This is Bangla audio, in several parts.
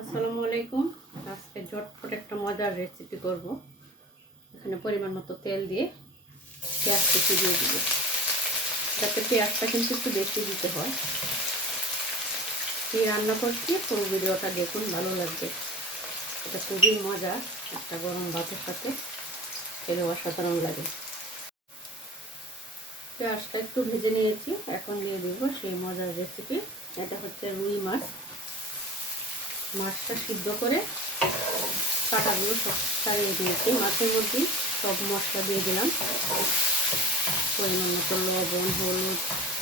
আসসালামু আলাইকুম। আজকে ঝটপট একটা মজার রেসিপি করব। এখানে পরিমাণ মতো তেল দিয়ে পেঁয়াজ কুচি দিয়ে দিব, যাতে পেঁয়াজটা কিন্তু একটু বেশি দিতে হয়। কি রান্না করছি পুরো ভিডিওটা দেখুন, ভালো লাগবে। এটা খুবই মজা, একটা গরম ভাতের সাথে খেলে অসাধারণ লাগে। পেঁয়াজটা একটু ভেজে নিয়েছি, এখন দিয়ে দিব সেই মজার রেসিপি। এটা হচ্ছে রুই মাছ। মাছটা সিদ্ধ করে কাঁটাগুলো সব ছাড়িয়ে দিয়েছি। মাছের মধ্যে সব মশলা দিয়ে দিলাম, পরিমাণ মতো লবণ, হলুদ,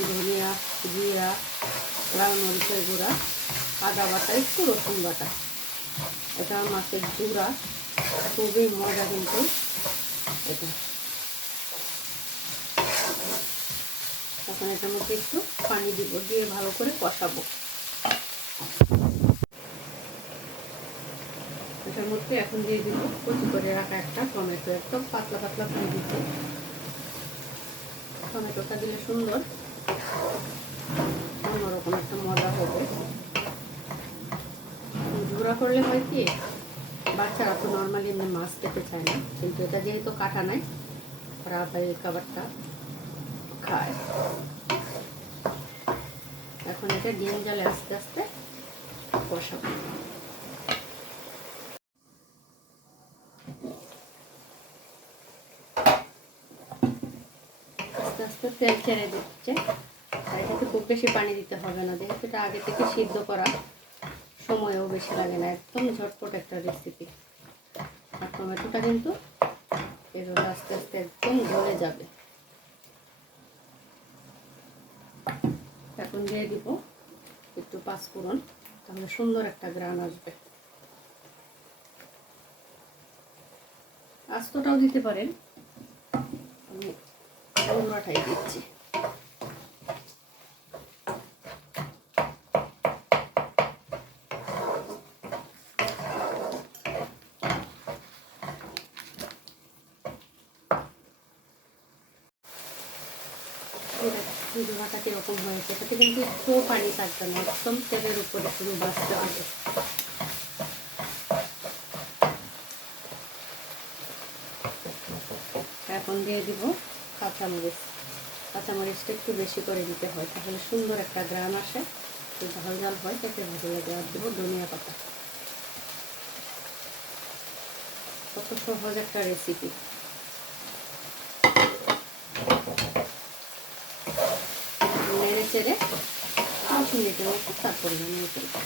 ধনিয়া, জিরা, লাল মরিচের গুঁড়া, আদা বাটা, একটু রসুন বাটা। এটা মাছের গুঁড়া, খুবই মজা কিন্তু এটা। এখন এটার মধ্যে একটু পানি দিব, দিয়ে ভালো করে কষাবো। এটার মধ্যে এখন দিয়ে দিব কুচি করে রাখা একটা টমেটো, একদম পাতলা পাতলা করে দিচ্ছি। টমেটোটা দিলে সুন্দর অন্যরকম একটা মজা হবে। গুঁড়া করলে হয় কি, বাচ্চারা তো নর্মালি এমনি মাছ খেতে চায় না, কিন্তু এটা যেহেতু কাটা নাই, ওরা এই খাবারটা খায়। এখন এটা ডিম জালে আস্তে আস্তে কষাবো। আস্তে আস্তে তেল ছেড়ে দিচ্ছে, আর এটাতে খুব বেশি পানি দিতে হবে না, যেহেতু এটা আগে থেকে সিদ্ধ করা, সময়ও বেশি লাগে না। একদম ঝটপট একটা রেসিপি। আর টমেটোটা কিন্তু এভাবে আস্তে আস্তে একদম গলে যাবে। এখন দিয়ে দিব একটু পাঁচফোড়ন, তাহলে সুন্দর একটা গ্রান আসবে। আস্তটাও দিতে পারেন, আমি গুঁড়াটাই দিচ্ছি। গুঁড়াটা কীরকম হয়েছে, এটাতে কিন্তু একটু পানি থাকবে না, একদম তেলের উপরে শুধু বাঁচতে হবে। এখন দিয়ে দিব কাঁচামরিচ। কাঁচামরিচটা একটু বেশি করে দিতে হয়, তাহলে সুন্দর একটা গ্রান আসে, একটু ঝাল ঝাল হয়, খেতে ভালো লাগে। আর দেবো ধনিয়া পাতা। কত সহজ একটা রেসিপি। নেড়ে চেড়ে 5 মিনিটের মতো তারপরে নামিয়ে ফেলবো।